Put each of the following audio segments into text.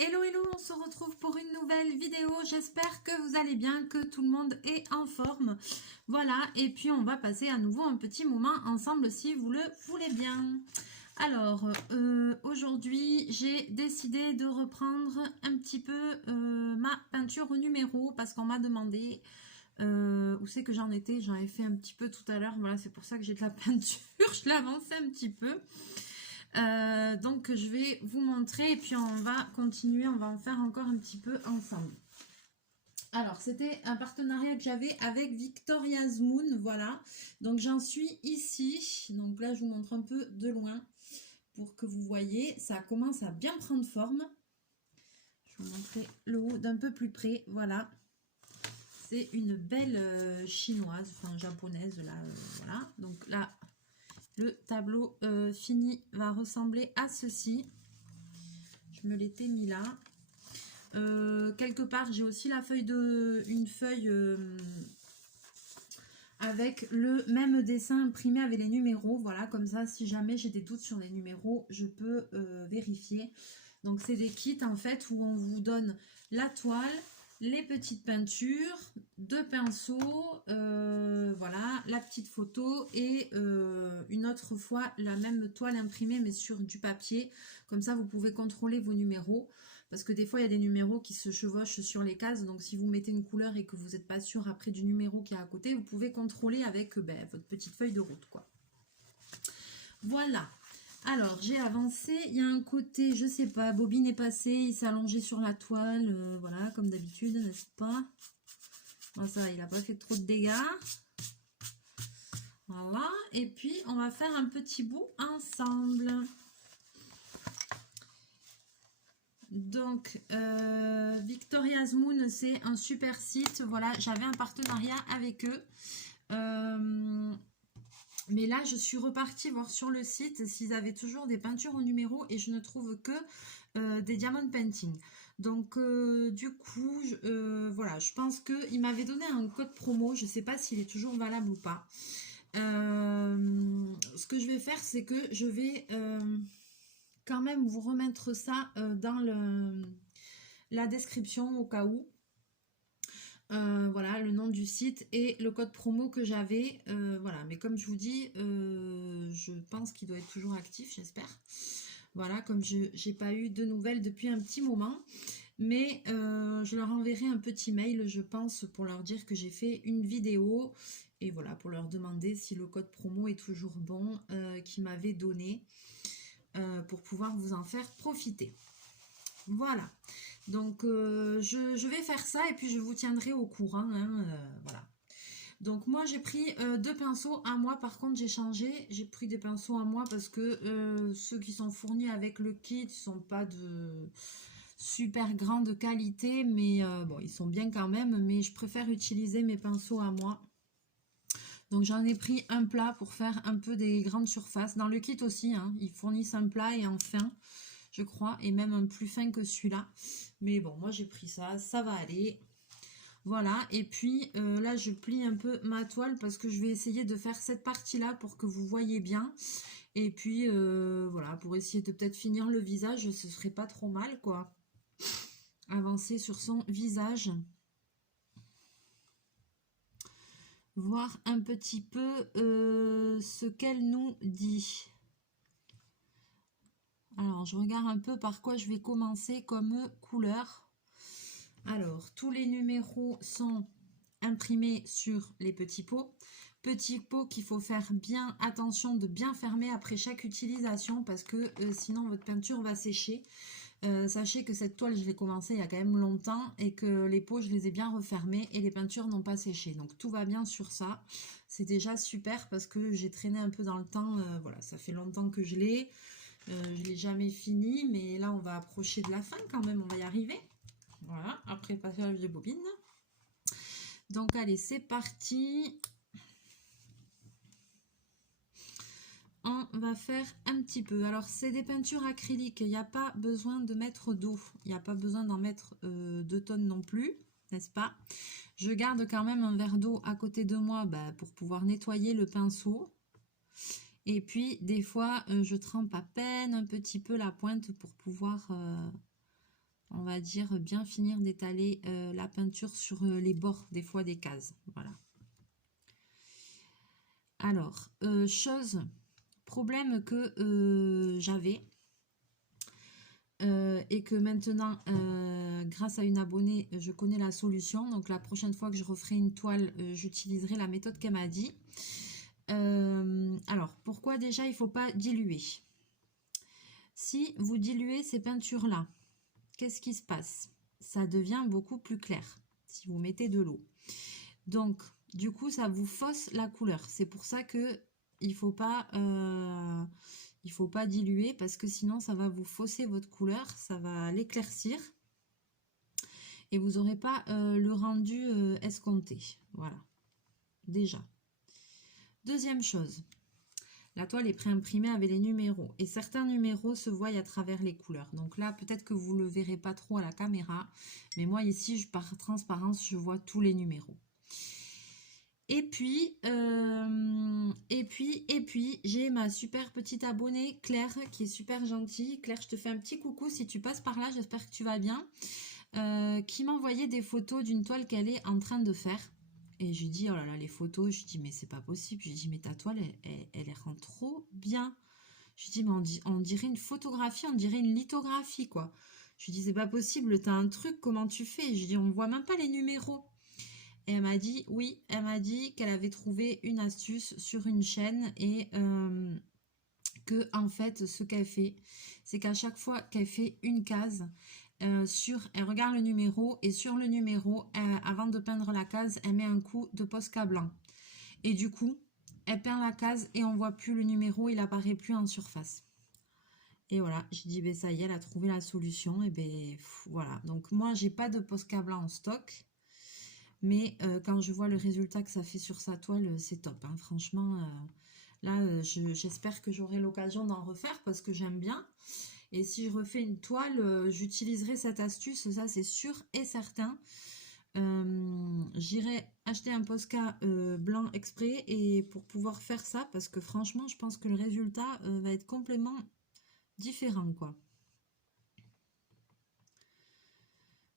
Hello hello, on se retrouve pour une nouvelle vidéo, j'espère que vous allez bien, que tout le monde est en forme. Voilà, et puis on va passer à nouveau un petit moment ensemble si vous le voulez bien. Alors, aujourd'hui, j'ai décidé de reprendre un petit peu ma peinture au numéro parce qu'on m'a demandé où c'est que j'en étais. J'en ai fait un petit peu tout à l'heure, voilà, c'est pour ça que j'ai de la peinture, je l'ai avancé un petit peu. Donc je vais vous montrer et puis on va continuer, on va en faire encore un petit peu ensemble. Alors c'était un partenariat que j'avais avec Victoria's Moon, voilà, donc j'en suis ici, donc là je vous montre un peu de loin pour que vous voyez, ça commence à bien prendre forme. Je vais vous montrer le haut d'un peu plus près, voilà, c'est une belle chinoise, enfin japonaise là, voilà, donc là le tableau fini va ressembler à ceci. Je me l'étais mis là. Quelque part, j'ai aussi la feuille une feuille avec le même dessin imprimé avec les numéros. Voilà, comme ça, si jamais j'ai des doutes sur les numéros, je peux vérifier. Donc, c'est des kits en fait où on vous donne la toile, les petites peintures, deux pinceaux, voilà, la petite photo et une autre fois la même toile imprimée mais sur du papier. Comme ça, vous pouvez contrôler vos numéros. Parce que des fois, il y a des numéros qui se chevauchent sur les cases. Donc, si vous mettez une couleur et que vous n'êtes pas sûr après du numéro qui est à côté, vous pouvez contrôler avec votre petite feuille de route, quoi. Voilà. Alors, j'ai avancé. Il y a un côté, je sais pas, Bobine est passé, il s'est allongé sur la toile. Voilà, comme d'habitude, n'est-ce pas? Bon, ça, il n'a pas fait trop de dégâts. Voilà. Et puis, on va faire un petit bout ensemble. Donc, Victoria's Moon, c'est un super site. Voilà, j'avais un partenariat avec eux. Mais là, je suis repartie voir sur le site s'ils avaient toujours des peintures au numéro et je ne trouve que des diamond painting. Donc, du coup, voilà, je pense qu'ils m'avaient donné un code promo. Je ne sais pas s'il est toujours valable ou pas. Ce que je vais faire, c'est que je vais quand même vous remettre ça dans la description au cas où. Voilà le nom du site et le code promo que j'avais, voilà, mais comme je vous dis, je pense qu'il doit être toujours actif, j'espère. Voilà, comme je n'ai pas eu de nouvelles depuis un petit moment, mais je leur enverrai un petit mail, je pense, pour leur dire que j'ai fait une vidéo et voilà, pour leur demander si le code promo est toujours bon qu'ils m'avaient donné pour pouvoir vous en faire profiter. Voilà, donc je vais faire ça et puis je vous tiendrai au courant, hein, voilà. Donc moi j'ai pris deux pinceaux à moi, par contre j'ai changé, j'ai pris des pinceaux à moi parce que ceux qui sont fournis avec le kit ne sont pas de super grande qualité, mais bon, ils sont bien quand même, mais je préfère utiliser mes pinceaux à moi. Donc j'en ai pris un plat pour faire un peu des grandes surfaces. Dans le kit aussi, hein, ils fournissent un plat et un fin, je crois, et même un plus fin que celui-là. Mais bon, moi j'ai pris ça, ça va aller. Voilà, et puis là je plie un peu ma toile parce que je vais essayer de faire cette partie-là pour que vous voyez bien. Et puis voilà, pour essayer de peut-être finir le visage, ce serait pas trop mal, quoi. Avancer sur son visage. Voir un petit peu ce qu'elle nous dit. Alors, je regarde un peu par quoi je vais commencer comme couleur. Alors, tous les numéros sont imprimés sur les petits pots. Petits pots qu'il faut faire bien attention de bien fermer après chaque utilisation parce que sinon votre peinture va sécher. Sachez que cette toile, je l'ai commencée il y a quand même longtemps et que les pots, je les ai bien refermés et les peintures n'ont pas séché. Donc, tout va bien sur ça. C'est déjà super parce que j'ai traîné un peu dans le temps. Voilà, ça fait longtemps que je l'ai. Je ne l'ai jamais fini, mais là, on va approcher de la fin quand même. On va y arriver. Voilà, après le passage des bobines. Donc, allez, c'est parti. On va faire un petit peu. Alors, c'est des peintures acryliques. Il n'y a pas besoin de mettre d'eau. Il n'y a pas besoin d'en mettre 2 tonnes non plus, n'est-ce pas? Je garde quand même un verre d'eau à côté de moi pour pouvoir nettoyer le pinceau. Et puis, des fois, je trempe à peine un petit peu la pointe pour pouvoir on va dire, bien finir d'étaler la peinture sur les bords, des fois, des cases. Voilà. Alors, problème que j'avais et que maintenant, grâce à une abonnée, je connais la solution. Donc, la prochaine fois que je referai une toile, j'utiliserai la méthode qu'elle m'a dit. Alors, pourquoi déjà il ne faut pas diluer? Si vous diluez ces peintures-là, qu'est-ce qui se passe? Ça devient beaucoup plus clair si vous mettez de l'eau. Donc, du coup, ça vous fausse la couleur. C'est pour ça que il faut pas diluer parce que sinon, ça va vous fausser votre couleur, ça va l'éclaircir et vous n'aurez pas le rendu escompté. Voilà, déjà. Deuxième chose, la toile est préimprimée avec les numéros et certains numéros se voient à travers les couleurs. Donc là, peut-être que vous ne le verrez pas trop à la caméra, mais moi ici, par transparence, je vois tous les numéros. Et puis, j'ai ma super petite abonnée Claire qui est super gentille. Claire, je te fais un petit coucou si tu passes par là, j'espère que tu vas bien. Qui m'a envoyé des photos d'une toile qu'elle est en train de faire. Et je lui dis, oh là là, les photos, je lui dis, mais c'est pas possible. Je lui dis, mais ta toile, elle rend trop bien. Je lui dis, mais on dirait une photographie, on dirait une lithographie, quoi. Je lui dis, c'est pas possible, t'as un truc, comment tu fais? Je lui dis, on voit même pas les numéros. Et elle m'a dit, oui, elle m'a dit qu'elle avait trouvé une astuce sur une chaîne et que, en fait, ce qu'elle fait, c'est qu'à chaque fois qu'elle fait une case, elle regarde le numéro et sur le numéro, avant de peindre la case, elle met un coup de Posca blanc. Et du coup, elle peint la case et on voit plus le numéro, il apparaît plus en surface. Et voilà, j'ai dit, ben ça y est, elle a trouvé la solution. Et ben voilà, donc moi, j'ai pas de Posca blanc en stock. Mais quand je vois le résultat que ça fait sur sa toile, c'est top. Hein. Franchement, là, j'espère que j'aurai l'occasion d'en refaire parce que j'aime bien. Et si je refais une toile, j'utiliserai cette astuce, ça c'est sûr et certain. J'irai acheter un Posca blanc exprès et pour pouvoir faire ça parce que franchement, je pense que le résultat va être complètement différent, quoi.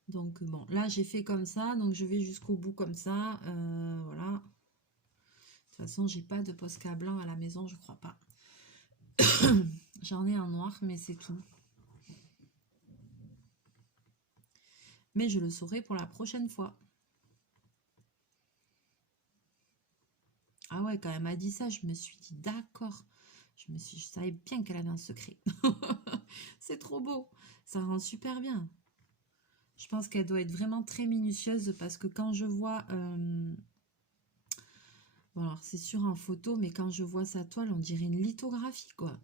Donc bon, là j'ai fait comme ça, donc je vais jusqu'au bout comme ça, voilà. De toute façon, j'ai pas de Posca blanc à la maison, je crois pas. J'en ai en noir, mais c'est tout. Mais je le saurai pour la prochaine fois. Ah ouais, quand elle m'a dit ça, je me suis dit d'accord. Je savais bien qu'elle avait un secret. C'est trop beau. Ça rend super bien. Je pense qu'elle doit être vraiment très minutieuse parce que quand je vois... Bon, alors c'est sûr en photo, mais quand je vois sa toile, on dirait une lithographie, quoi.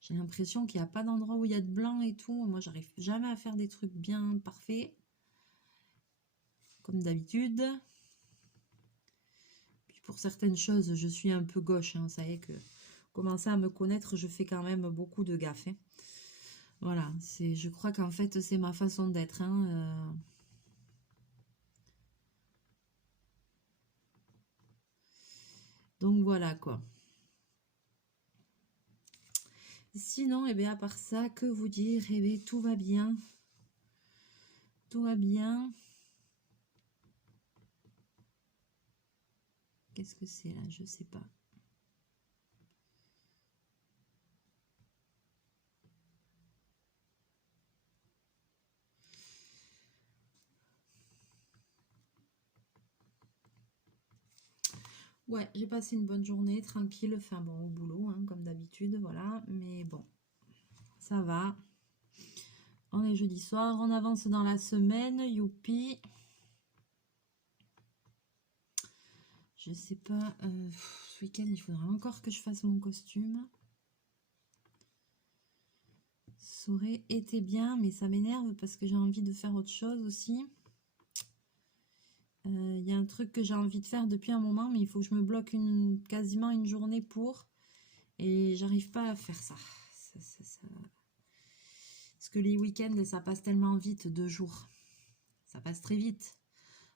J'ai l'impression qu'il n'y a pas d'endroit où il y a de blanc et tout. Moi, j'arrive jamais à faire des trucs bien parfaits. Comme d'habitude. Puis pour certaines choses, je suis un peu gauche. Hein. Ça y est que commencer à me connaître, je fais quand même beaucoup de gaffes. Hein. Voilà, je crois qu'en fait, c'est ma façon d'être. Hein. Donc voilà, quoi. Sinon, eh bien, à part ça, que vous dire? Eh bien, tout va bien. Tout va bien. Qu'est-ce que c'est là? Je sais pas. Ouais, j'ai passé une bonne journée, tranquille, enfin bon, au boulot, hein, comme d'habitude, voilà. Mais bon, ça va. On est jeudi soir, on avance dans la semaine, youpi. Je sais pas, ce week-end, il faudra encore que je fasse mon costume. Ça aurait été bien, mais ça m'énerve parce que j'ai envie de faire autre chose aussi. Il y a un truc que j'ai envie de faire depuis un moment, mais il faut que je me bloque quasiment une journée pour. Et j'arrive pas à faire ça. Parce que les week-ends, ça passe tellement vite, 2 jours. Ça passe très vite.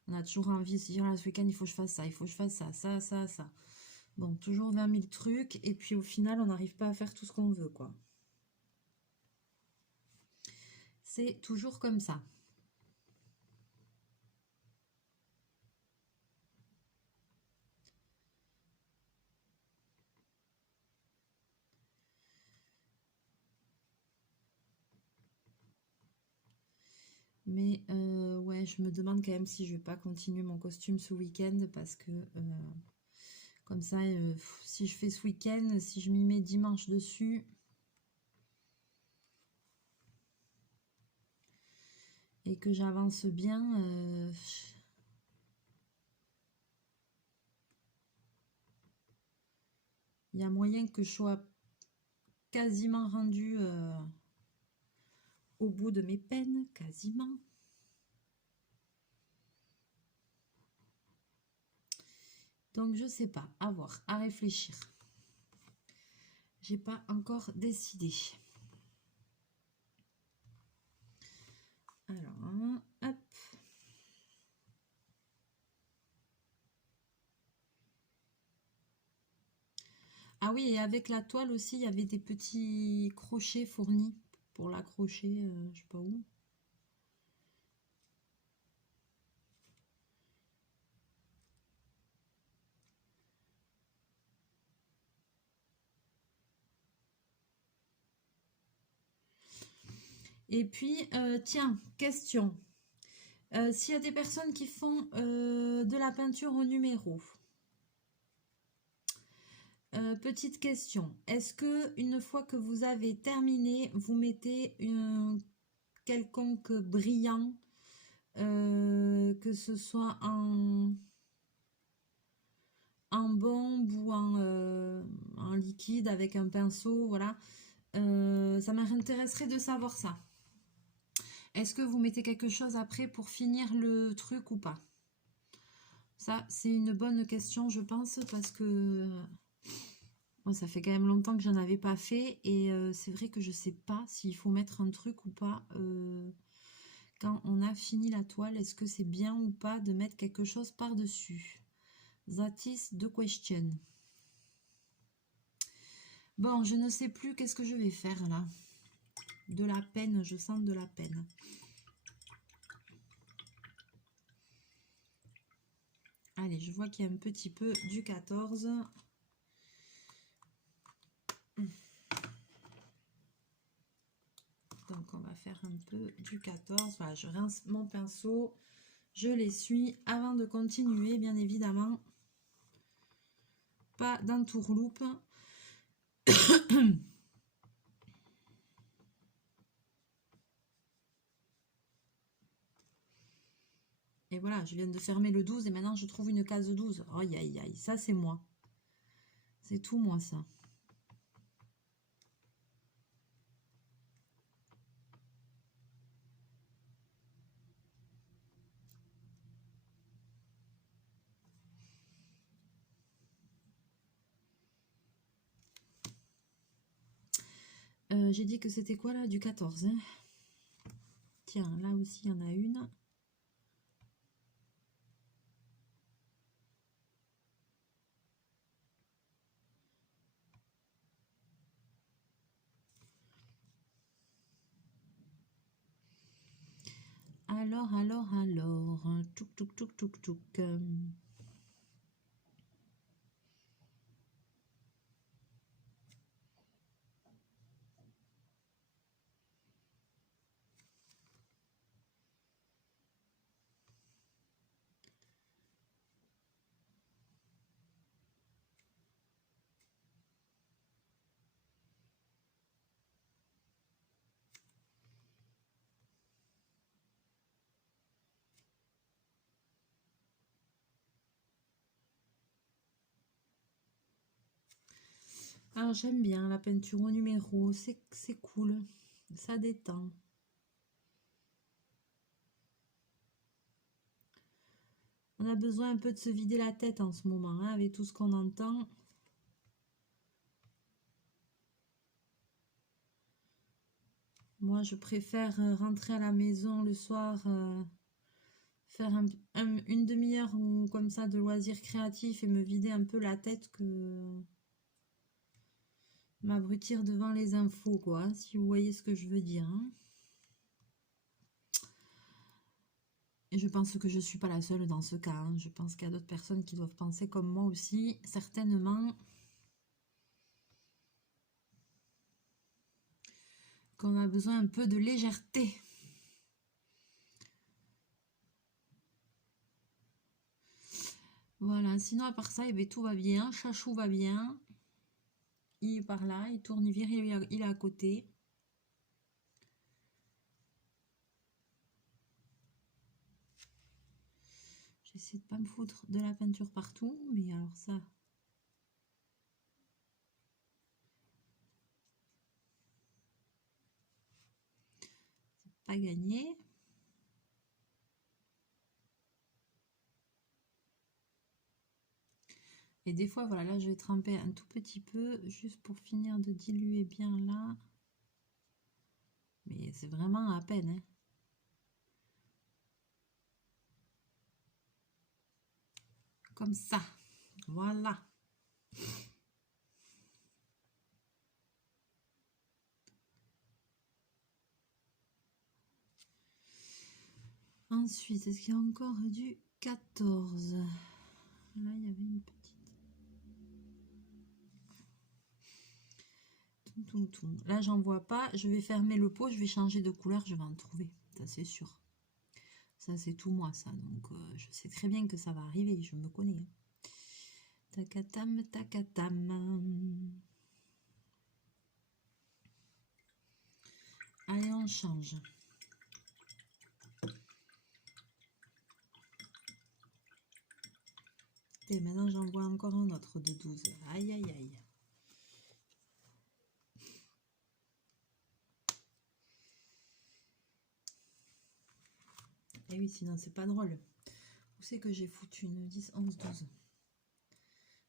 On a toujours envie de se dire, ah, ce week-end, il faut que je fasse ça, il faut que je fasse ça, ça. Bon, toujours 20 000 trucs. Et puis au final, on n'arrive pas à faire tout ce qu'on veut, quoi. C'est toujours comme ça. Mais ouais, je me demande quand même si je vais pas continuer mon costume ce week-end parce que comme ça, si je fais ce week-end, si je m'y mets dimanche dessus et que j'avance bien, il y a moyen que je sois quasiment rendue au bout de mes peines, quasiment. Donc je sais pas, à voir, à réfléchir. J'ai pas encore décidé. Alors, hop. Ah oui, et avec la toile aussi, il y avait des petits crochets fournis pour l'accrocher, je sais pas où. Et puis, tiens, question. S'il y a des personnes qui font de la peinture au numéro, petite question. Est-ce que une fois que vous avez terminé, vous mettez un quelconque brillant, que ce soit en bombe ou en liquide avec un pinceau, voilà. Ça m'intéresserait de savoir ça. Est-ce que vous mettez quelque chose après pour finir le truc ou pas? Ça, c'est une bonne question, je pense, parce que moi, ça fait quand même longtemps que j'en avais pas fait et c'est vrai que je sais pas s'il faut mettre un truc ou pas quand on a fini la toile. Est-ce que c'est bien ou pas de mettre quelque chose par-dessus? That is the question. Bon, je ne sais plus qu'est-ce que je vais faire là. De la peine, je sens de la peine. Allez, je vois qu'il y a un petit peu du 14. Donc, on va faire un peu du 14. Voilà, je rince mon pinceau. Je l'essuie avant de continuer, bien évidemment. Pas d'entourloupe. Et voilà, je viens de fermer le 12 et maintenant je trouve une case 12. Aïe, aïe, aïe, ça c'est moi. C'est tout moi ça. J'ai dit que c'était quoi là? Du 14. Hein. Tiens, là aussi il y en a une. Alors, touk, touk, touk, touk, touk. Ah, j'aime bien la peinture au numéro, c'est cool, ça détend. On a besoin un peu de se vider la tête en ce moment, hein, avec tout ce qu'on entend. Moi, je préfère rentrer à la maison le soir, faire une demi-heure ou comme ça de loisirs créatifs et me vider un peu la tête que m'abrutir devant les infos, quoi, si vous voyez ce que je veux dire. Hein. Et je pense que je ne suis pas la seule dans ce cas, hein. Je pense qu'il y a d'autres personnes qui doivent penser comme moi aussi, certainement, qu'on a besoin un peu de légèreté. Voilà, sinon à part ça, eh bien, tout va bien. Chachou va bien. Il est par là, il tourne, il vire, il est à côté. J'essaie de pas me foutre de la peinture partout, mais alors ça... c'est pas gagné. Et des fois, voilà, là, je vais tremper un tout petit peu, juste pour finir de diluer bien là. Mais c'est vraiment à peine, hein. Comme ça. Voilà. Ensuite, est-ce qu'il y a encore du 14? Là, il y avait une petite... Là, j'en vois pas. Je vais fermer le pot, je vais changer de couleur, je vais en trouver. Ça, c'est sûr. Ça, c'est tout moi, ça. Donc, je sais très bien que ça va arriver. Je me connais. Tacatam, tacatam. Allez, on change. Et maintenant, j'en vois encore un autre de 12. Aïe, aïe, aïe. Et oui, sinon, c'est pas drôle. Où c'est que j'ai foutu une 10, 11, 12?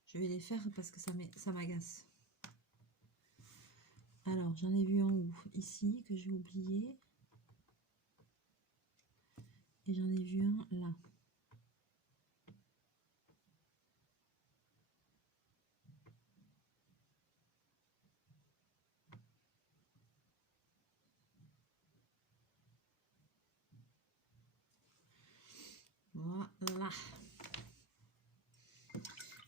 Je vais les faire parce que ça m'agace. Alors, j'en ai vu un où? Ici, que j'ai oublié. Et j'en ai vu un là. Voilà.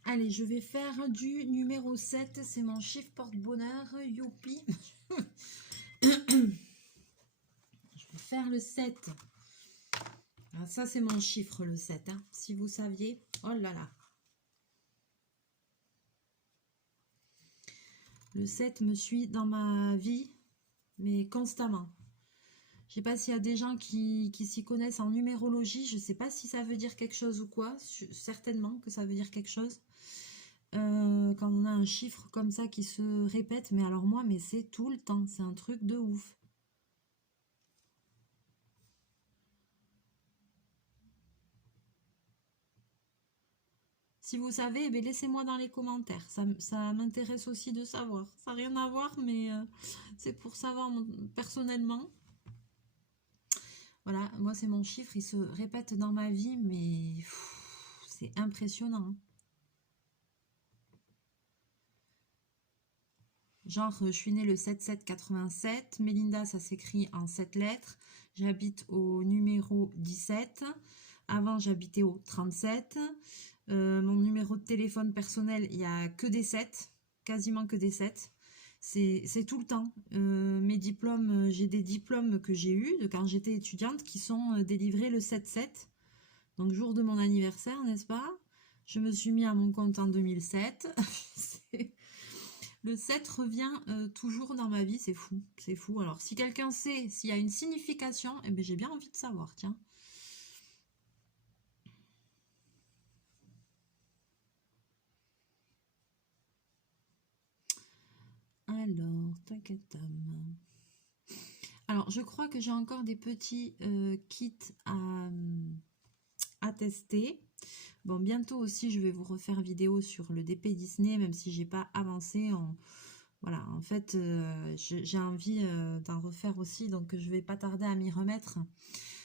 Allez, je vais faire du numéro 7. C'est mon chiffre porte-bonheur. Youpi. Je vais faire le 7. Alors ça, c'est mon chiffre, le 7. Hein. Si vous saviez. Oh là là. Le 7 me suit dans ma vie, mais constamment. Je ne sais pas s'il y a des gens qui s'y connaissent en numérologie. Je ne sais pas si ça veut dire quelque chose ou quoi. Certainement que ça veut dire quelque chose. Quand on a un chiffre comme ça qui se répète. Mais alors moi, mais c'est tout le temps. C'est un truc de ouf. Si vous savez, eh laissez-moi dans les commentaires. Ça m'intéresse aussi de savoir. Ça n'a rien à voir, mais c'est pour savoir personnellement. Voilà, moi c'est mon chiffre, il se répète dans ma vie, mais c'est impressionnant. Genre, je suis née le 7-7-87. Mélinda, ça s'écrit en 7 lettres. J'habite au numéro 17. Avant, j'habitais au 37. Mon numéro de téléphone personnel, il n'y a que des 7. Quasiment que des 7. C'est tout le temps. Mes diplômes, j'ai des diplômes que j'ai eus de quand j'étais étudiante qui sont délivrés le 7-7. Donc, jour de mon anniversaire, n'est-ce pas? Je me suis mis à mon compte en 2007. Le 7 revient toujours dans ma vie, c'est fou, c'est fou. Alors, si quelqu'un sait s'il y a une signification, eh ben, j'ai bien envie de savoir, tiens. Alors, tacatam. Alors, je crois que j'ai encore des petits kits à tester. Bon, bientôt aussi, je vais vous refaire vidéo sur le DP Disney, même si j'ai pas avancé. Voilà, en fait, j'ai envie d'en refaire aussi, donc je vais pas tarder à m'y remettre.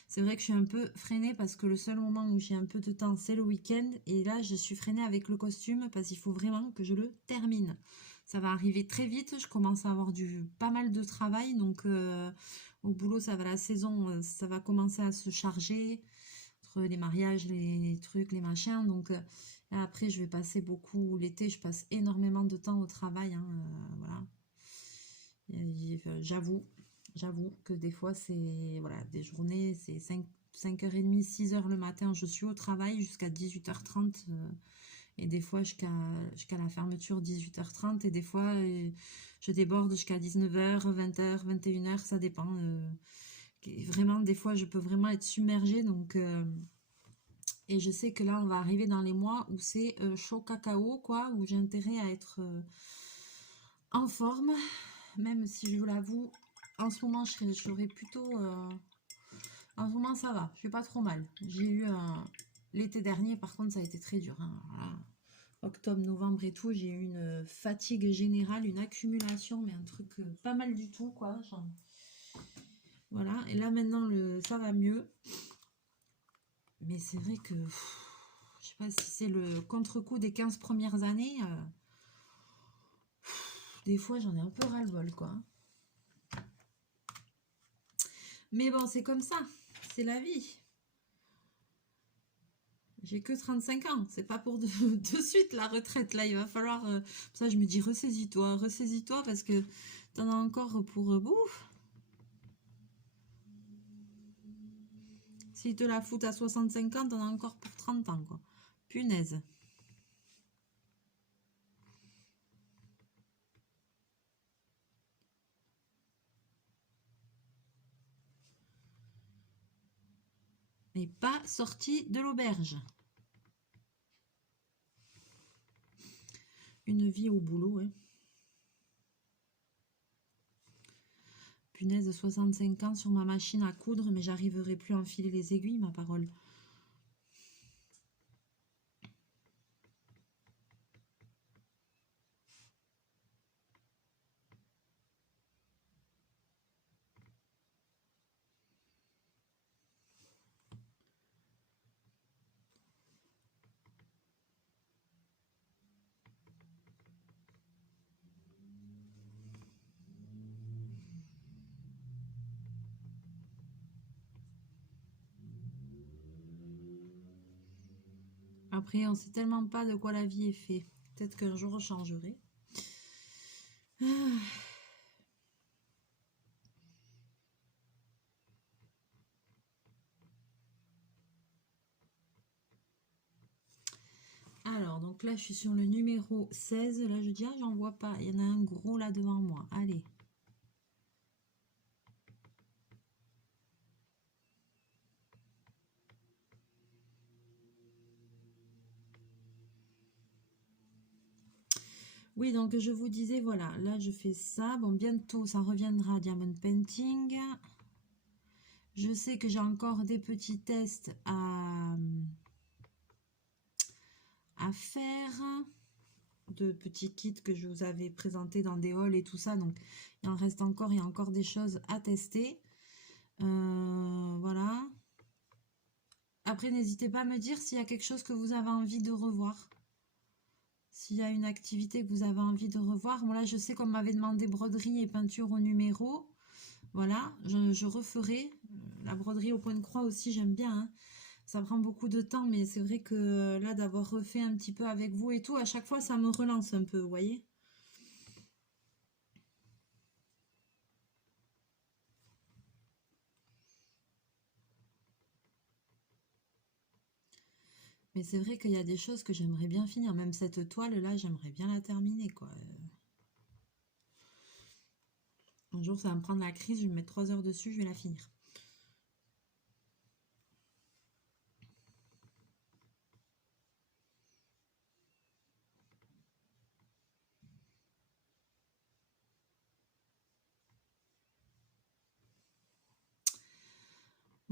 C'est vrai que je suis un peu freinée parce que le seul moment où j'ai un peu de temps, c'est le week-end. Et là, je suis freinée avec le costume parce qu'il faut vraiment que je le termine. Ça va arriver très vite. Je commence à avoir pas mal de travail. Donc, au boulot, ça va la saison, ça va commencer à se charger. entre les mariages, les trucs, les machins. Donc après, je vais passer beaucoup l'été, je passe énormément de temps au travail, hein, voilà. J'avoue que des fois, c'est voilà, des journées, c'est 5h30, 6h le matin, je suis au travail jusqu'à 18h30. Et des fois jusqu'à la fermeture 18h30. Et des fois, je déborde jusqu'à 19h, 20h, 21h, ça dépend. Vraiment, des fois, je peux vraiment être submergée. Donc, et je sais que là, on va arriver dans les mois où c'est chaud cacao, quoi, où j'ai intérêt à être en forme. Même si je vous l'avoue, en ce moment, je serais plutôt... en ce moment, ça va, je suis pas trop mal. J'ai eu l'été dernier, par contre, ça a été très dur, hein. Voilà. Octobre, novembre et tout, j'ai eu une fatigue générale, une accumulation, mais un truc pas mal du tout, quoi. Genre, voilà, et là maintenant, ça va mieux. Mais c'est vrai que, je sais pas si c'est le contre-coup des 15 premières années. Des fois, j'en ai un peu ras-le-bol, quoi. Mais bon, c'est comme ça, c'est la vie. J'ai que 35 ans, c'est pas pour de suite la retraite. Là, il va falloir... ça, je me dis, ressaisis-toi, parce que t'en as encore pour... S'ils te la foutent à 65 ans, t'en as encore pour 30 ans, quoi. Punaise. Mais pas sorti de l'auberge. Une vie au boulot, hein. Punaise, 65 ans sur ma machine à coudre, mais j'arriverai plus à enfiler les aiguilles, ma parole. Après, on sait tellement pas de quoi la vie est faite. Peut-être qu'un jour, je changerai. Alors, donc là, je suis sur le numéro 16. Là, je dis, ah, j'en vois pas. Il y en a un gros là devant moi. Allez. Oui, donc je vous disais, voilà, là, je fais ça. Bon, bientôt, ça reviendra, Diamond Painting. Je sais que j'ai encore des petits tests à faire, de petits kits que je vous avais présentés dans des hauls et tout ça. Donc, il en reste encore, il y a encore des choses à tester. Voilà. Après, n'hésitez pas à me dire s'il y a quelque chose que vous avez envie de revoir. S'il y a une activité que vous avez envie de revoir. Moi, là, je sais qu'on m'avait demandé broderie et peinture au numéro. Voilà, je referai. La broderie au point de croix aussi, j'aime bien, hein. Ça prend beaucoup de temps, mais c'est vrai que là, d'avoir refait un petit peu avec vous et tout, à chaque fois, ça me relance un peu, vous voyez. Mais c'est vrai qu'il y a des choses que j'aimerais bien finir. Même cette toile-là, j'aimerais bien la terminer, quoi. Un jour, ça va me prendre la crise, je vais me mettre 3 heures dessus, je vais la finir.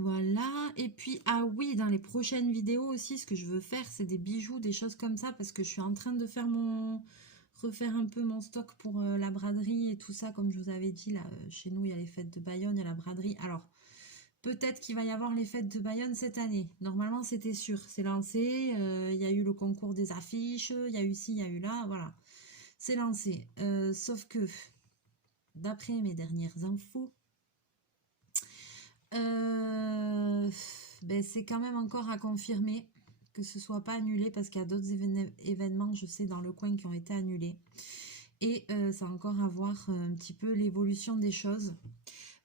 Voilà, et puis, ah oui, dans les prochaines vidéos aussi, ce que je veux faire, c'est des bijoux, des choses comme ça, parce que je suis en train de faire refaire un peu mon stock pour la braderie et tout ça, comme je vous avais dit, là, chez nous, il y a les fêtes de Bayonne, il y a la braderie. Alors, peut-être qu'il va y avoir les fêtes de Bayonne cette année. Normalement, c'était sûr, c'est lancé, il y a eu le concours des affiches, il y a eu ci, il y a eu là, voilà, c'est lancé. Sauf que, d'après mes dernières infos, ben, c'est quand même encore à confirmer que ce soit pas annulé parce qu'il y a d'autres événements, je sais, dans le coin qui ont été annulés. Et ça a encore à voir un petit peu l'évolution des choses.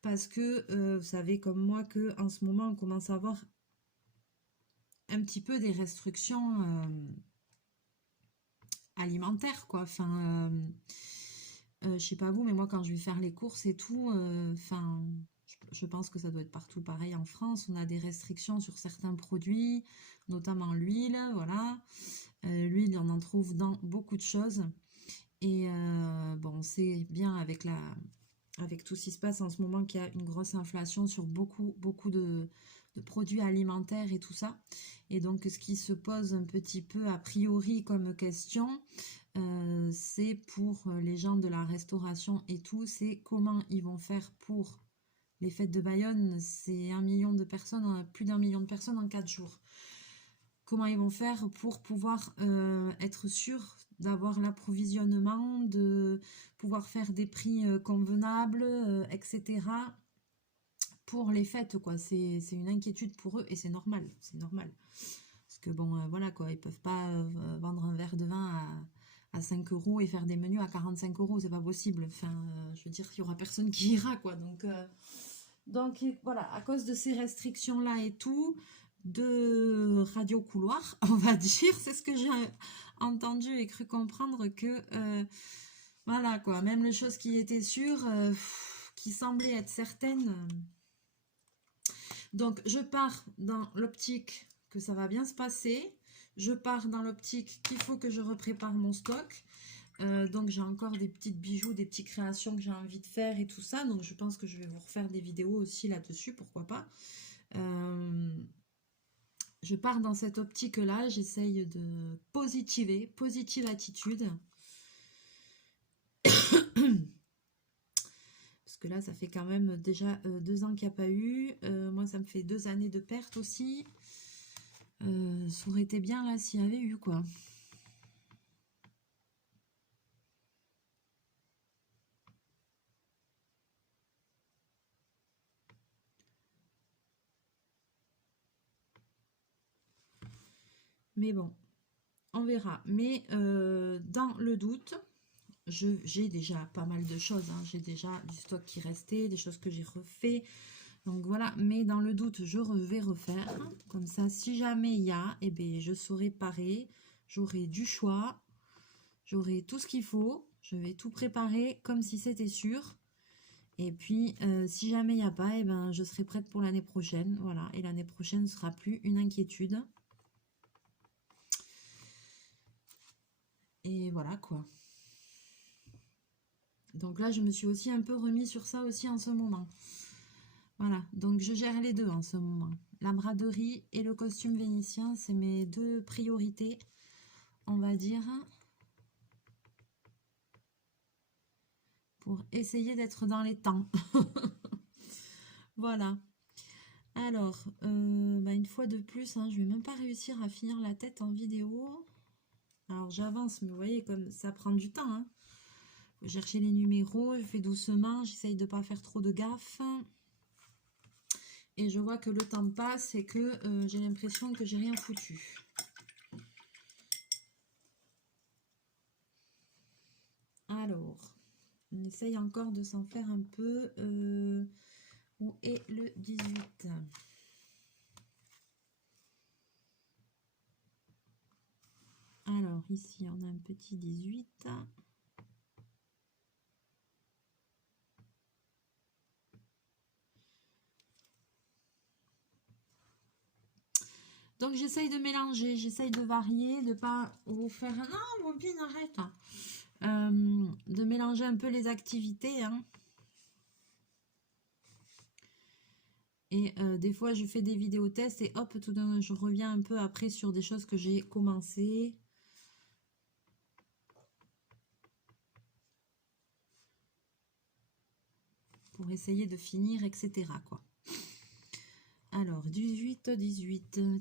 Parce que vous savez comme moi que en ce moment, on commence à avoir un petit peu des restrictions alimentaires, quoi. Enfin, je sais pas vous, mais moi, quand je vais faire les courses et tout, enfin, je pense que ça doit être partout pareil en France. On a des restrictions sur certains produits, notamment l'huile, voilà. L'huile, on en trouve dans beaucoup de choses. Et bon, on sait bien avec tout ce qui se passe en ce moment qu'il y a une grosse inflation sur beaucoup de produits alimentaires et tout ça. Et donc, ce qui se pose un petit peu a priori comme question, c'est pour les gens de la restauration et tout, c'est comment ils vont faire pour les fêtes de Bayonne. C'est 1 million de personnes, plus d'1 million de personnes en 4 jours. Comment ils vont faire pour pouvoir être sûrs d'avoir l'approvisionnement, de pouvoir faire des prix convenables, etc. pour les fêtes, quoi. C'est une inquiétude pour eux et c'est normal, c'est normal. Parce que bon, voilà, quoi, ils peuvent pas vendre un verre de vin à 5 euros et faire des menus à 45 euros, c'est pas possible. Enfin, je veux dire, il y aura personne qui ira, quoi. Donc voilà, à cause de ces restrictions-là et tout, de radio couloir, on va dire, c'est ce que j'ai entendu et cru comprendre que, voilà quoi, même les choses qui étaient sûres, qui semblaient être certaines. Donc je pars dans l'optique que ça va bien se passer, je pars dans l'optique qu'il faut que je reprépare mon stock. Donc j'ai encore des petites bijoux, des petites créations que j'ai envie de faire et tout ça. Donc je pense que je vais vous refaire des vidéos aussi là-dessus, pourquoi pas. Je pars dans cette optique-là, j'essaye de positiver, positive attitude. Parce que là, ça fait quand même déjà 2 ans qu'il n'y a pas eu. Moi, ça me fait 2 années de perte aussi. Ça aurait été bien là s'il y avait eu, quoi. Mais bon, on verra. Mais dans le doute, j'ai déjà pas mal de choses. Hein. J'ai déjà du stock qui restait, des choses que j'ai refait. Donc voilà, mais dans le doute, je vais refaire. Comme ça, si jamais il y a, eh bien, je saurai parer. J'aurai du choix. J'aurai tout ce qu'il faut. Je vais tout préparer comme si c'était sûr. Et puis, si jamais il n'y a pas, eh ben, je serai prête pour l'année prochaine. Voilà, et l'année prochaine ne sera plus une inquiétude. Et voilà, quoi. Donc là, je me suis aussi un peu remis sur ça aussi en ce moment. Voilà, donc je gère les deux en ce moment. La braderie et le costume vénitien, c'est mes 2 priorités, on va dire, pour essayer d'être dans les temps. Voilà. Alors, une fois de plus, hein, je vais même pas réussir à finir la tête en vidéo. Alors j'avance, mais vous voyez comme ça prend du temps. Hein. Faut chercher les numéros, je fais doucement, j'essaye de pas faire trop de gaffe. Et je vois que le temps passe et que j'ai l'impression que j'ai rien foutu. Alors, on essaye encore de s'en faire un peu. Où est le 18? Alors, ici, on a un petit 18. Donc, j'essaye de mélanger, j'essaye de varier, de pas vous faire... Non, Bobine, arrête. De mélanger un peu les activités. Hein. Et des fois, je fais des vidéos tests et hop, tout d'un coup, je reviens un peu après sur des choses que j'ai commencé. Pour essayer de finir, etc. quoi. Alors, 18,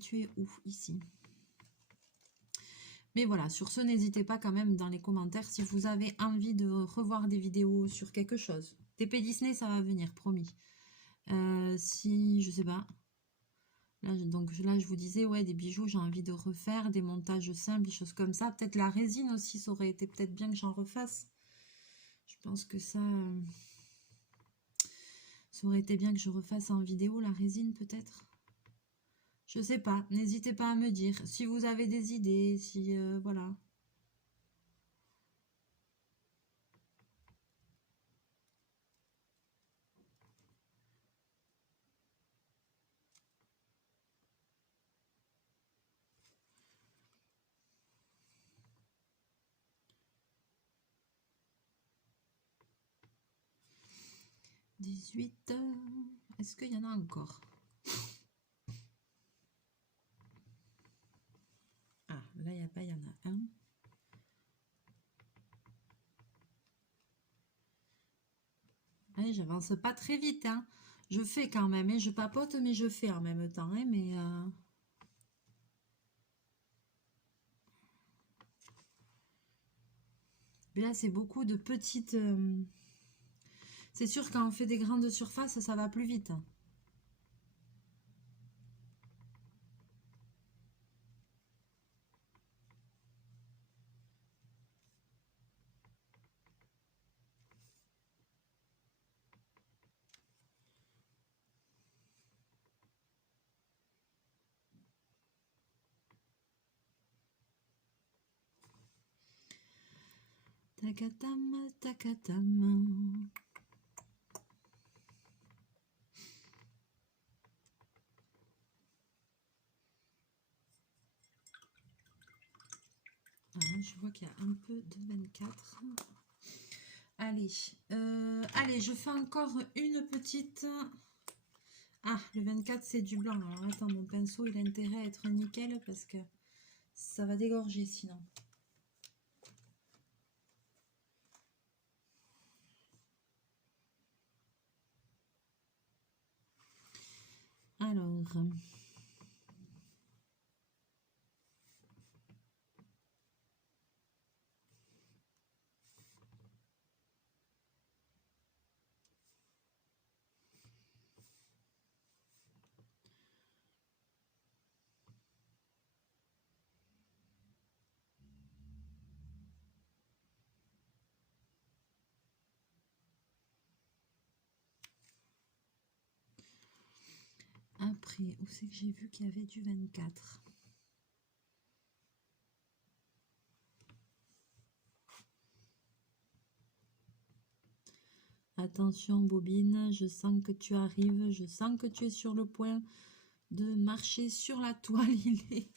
tu es où? Ici. Mais voilà, sur ce, n'hésitez pas quand même dans les commentaires si vous avez envie de revoir des vidéos sur quelque chose. TP Disney, ça va venir, promis. Si, je sais pas, Là, donc là, je vous disais, ouais, des bijoux, j'ai envie de refaire, des montages simples, des choses comme ça. Peut-être la résine aussi, ça aurait été peut-être bien que j'en refasse. Je pense que ça aurait été bien que je refasse en vidéo, la résine peut-être. Je sais pas, n'hésitez pas à me dire si vous avez des idées, si voilà. « 18, est-ce qu'il y en a encore? Ah, là, il n'y a pas, il y en a un. Allez, j'avance pas très vite, hein. Je fais quand même, et je papote, mais je fais en même temps, hein, mais là, c'est beaucoup de petites... C'est sûr, quand on fait des grandes surfaces, ça va plus vite. Takatam, takatam. Je vois qu'il y a un peu de 24. Allez, allez, je fais encore une petite... Ah, le 24, c'est du blanc. Alors, attends, mon pinceau, il a intérêt à être nickel parce que ça va dégorger sinon. Alors... Après, où c'est que j'ai vu qu'il y avait du 24? Attention bobine, je sens que tu arrives, je sens que tu es sur le point de marcher sur la toile. Il est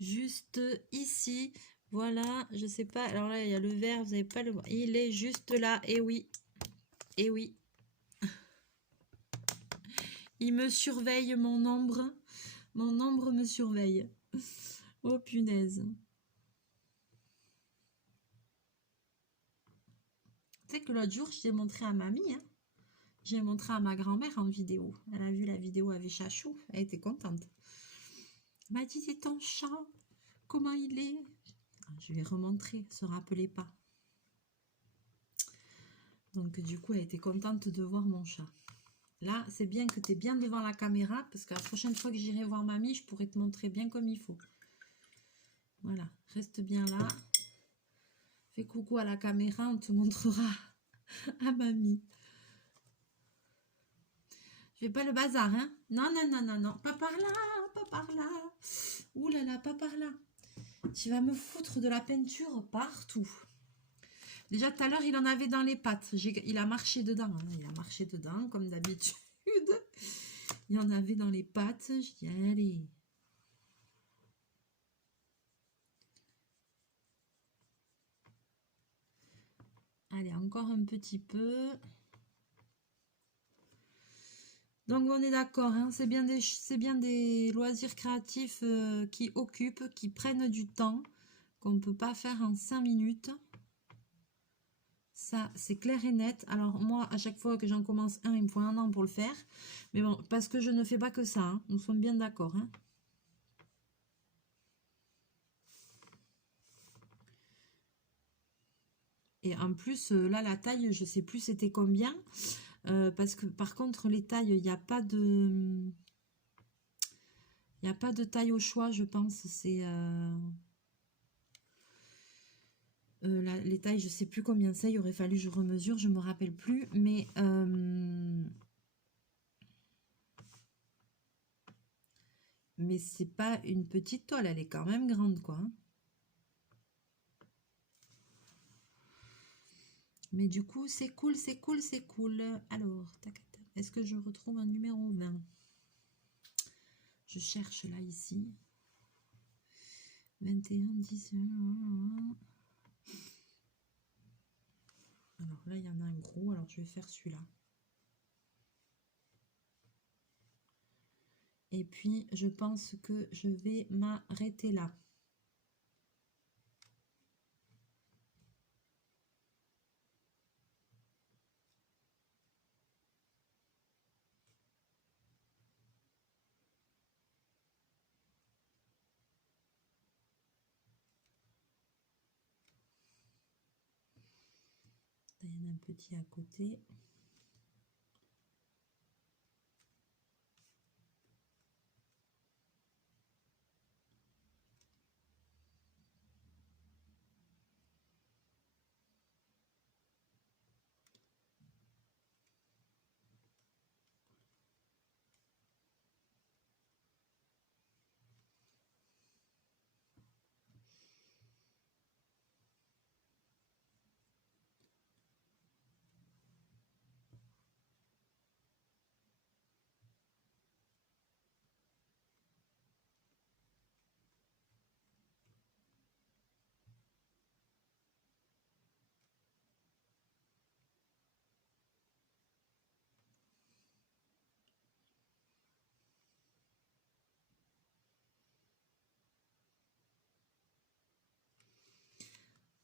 juste ici. Voilà, je sais pas. Alors là, il y a le vert, vous n'avez pas le voir. Il est juste là. Et oui. Et oui. Il me surveille, mon ombre. Mon ombre me surveille. Oh punaise. Tu sais que l'autre jour, je l'ai montré à mamie. Hein. J'ai montré à ma grand-mère en vidéo. Elle a vu la vidéo avec Chachou. Elle était contente. Elle m'a dit, c'est ton chat. Comment il est? Je lui ai remontré. Elle se rappelait pas. Donc du coup, elle était contente de voir mon chat. Là, c'est bien que tu es bien devant la caméra. Parce que la prochaine fois que j'irai voir mamie, je pourrai te montrer bien comme il faut. Voilà. Reste bien là. Fais coucou à la caméra. On te montrera à mamie. Je fais pas le bazar, hein. Non, non, non, non, non. Pas par là, pas par là. Ouh là là, pas par là. Tu vas me foutre de la peinture partout. Déjà, tout à l'heure, il en avait dans les pattes. Il a marché dedans. Hein. Il a marché dedans, comme d'habitude. Il en avait dans les pattes. Je dis, allez. Allez, encore un petit peu. Donc, on est d'accord. Hein, c'est bien des loisirs créatifs qui occupent, qui prennent du temps, qu'on ne peut pas faire en 5 minutes. Ça, c'est clair et net. Alors, moi, à chaque fois que j'en commence un, il me faut un an pour le faire. Mais bon, parce que je ne fais pas que ça. Hein. Nous sommes bien d'accord. Hein. Et en plus, là, la taille, je sais plus c'était combien. Parce que, par contre, les tailles, il n'y a pas de... Il n'y a pas de taille au choix, je pense. C'est les tailles, je sais plus combien c'est. Il aurait fallu que je remesure, je me rappelle plus. Mais c'est pas une petite toile, elle est quand même grande, quoi. Mais du coup, c'est cool, c'est cool, c'est cool. Alors, est-ce que je retrouve un numéro 20? Je cherche là, ici. 21, 10. Alors là, il y en a un gros, alors je vais faire celui-là. Et puis, je pense que je vais m'arrêter là. Il y en a un petit à côté.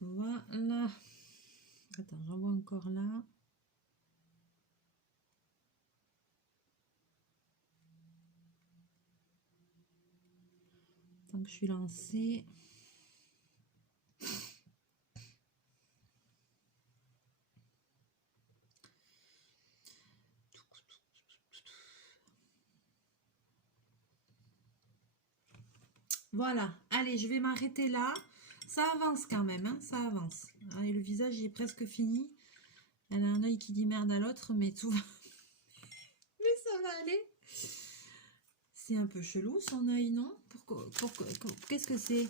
Voilà. Attends, j'en vois encore là. Tant que je suis lancée. Voilà. Allez, je vais m'arrêter là. Ça avance quand même, hein, ça avance. Allez, le visage il est presque fini. Elle a un œil qui dit merde à l'autre, mais tout va... mais ça va aller. C'est un peu chelou son œil, non? Qu'est-ce que c'est?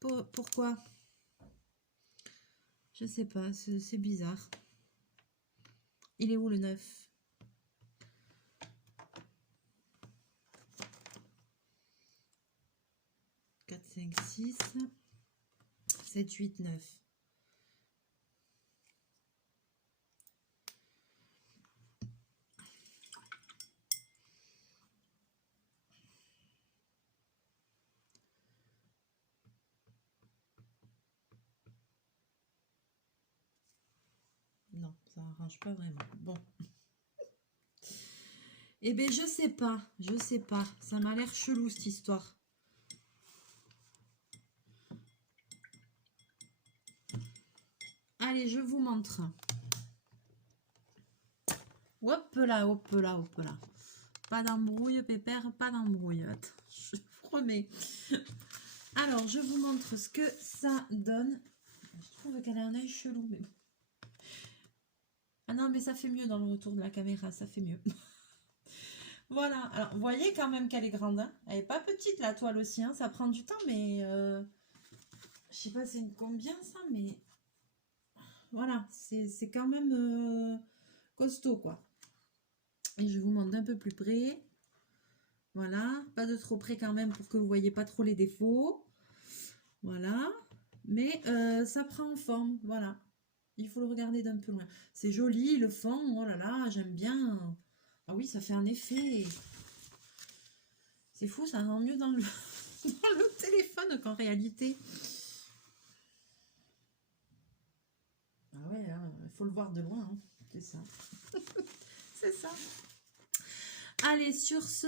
Pourquoi? Je sais pas, c'est bizarre. Il est où le 9? 4, 5, 6, 7, 8, 9. Non, ça arrange pas vraiment. Bon. Eh bien, je sais pas. Je sais pas. Ça m'a l'air chelou, cette histoire. Allez, je vous montre. Hop là, hop là, hop là. Pas d'embrouille, pépère, pas d'embrouille. Attends, je vous remets. Alors, je vous montre ce que ça donne. Je trouve qu'elle a un œil chelou, mais... Ah non, mais ça fait mieux dans le retour de la caméra, ça fait mieux. Voilà, alors vous voyez quand même qu'elle est grande, hein. Elle est pas petite la toile aussi, hein. Ça prend du temps, mais je sais pas c'est combien ça, mais voilà, c'est quand même costaud quoi. Et je vous montre d'un peu plus près. Voilà, pas de trop près quand même pour que vous voyez pas trop les défauts. Voilà, mais ça prend en forme, voilà. Il faut le regarder d'un peu loin. C'est joli, le fond, oh là là, j'aime bien. Ah oui, ça fait un effet. C'est fou, ça rend mieux dans le, dans le téléphone qu'en réalité. Ah ouais, il faut le voir de loin, hein. C'est ça. C'est ça. Allez, sur ce,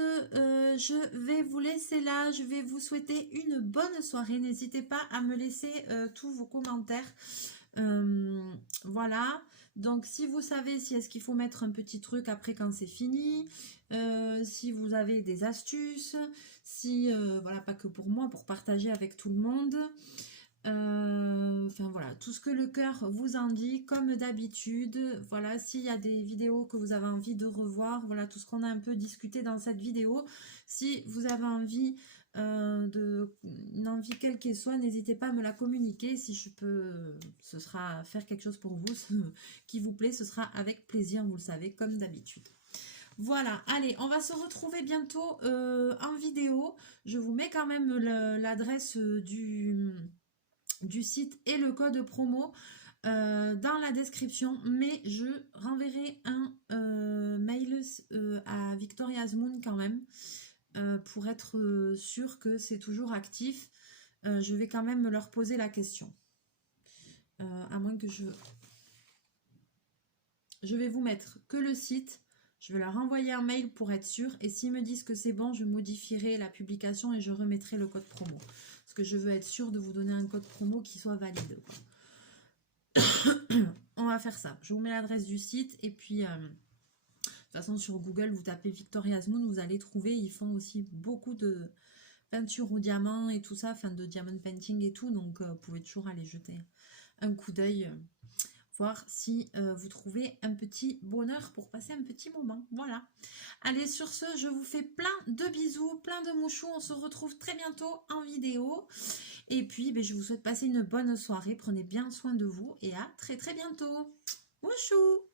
je vais vous laisser là. Je vais vous souhaiter une bonne soirée. N'hésitez pas à me laisser tous vos commentaires. Voilà. Donc, si vous savez si est-ce qu'il faut mettre un petit truc après quand c'est fini, si vous avez des astuces, si, voilà, pas que pour moi, pour partager avec tout le monde. Enfin voilà, tout ce que le cœur vous en dit, comme d'habitude. Voilà, s'il y a des vidéos que vous avez envie de revoir, voilà tout ce qu'on a un peu discuté dans cette vidéo. Si vous avez envie, une envie quelle qu'elle soit, n'hésitez pas à me la communiquer. Si je peux, ce sera faire quelque chose pour vous, qui vous plaît, ce sera avec plaisir, vous le savez, comme d'habitude. Voilà, allez, on va se retrouver bientôt en vidéo. Je vous mets quand même l'adresse du site et le code promo dans la description, mais je renverrai un mail à Victoria's Moon quand même pour être sûr que c'est toujours actif. Je vais quand même leur poser la question, à moins que je vais vous mettre que le site. Je vais leur envoyer un mail pour être sûr, et s'ils me disent que c'est bon, je modifierai la publication et je remettrai le code promo. Parce que je veux être sûre de vous donner un code promo qui soit valide, quoi. On va faire ça. Je vous mets l'adresse du site, et puis de toute façon sur Google, vous tapez Victoria's Moon, vous allez trouver. Ils font aussi beaucoup de peinture au diamant et tout ça, enfin de diamond painting et tout, donc vous pouvez toujours aller jeter un coup d'œil. Voir si vous trouvez un petit bonheur pour passer un petit moment. Voilà. Allez, sur ce, je vous fais plein de bisous, plein de mouchous. On se retrouve très bientôt en vidéo. Et puis, je vous souhaite passer une bonne soirée. Prenez bien soin de vous et à très très bientôt. Mouchou!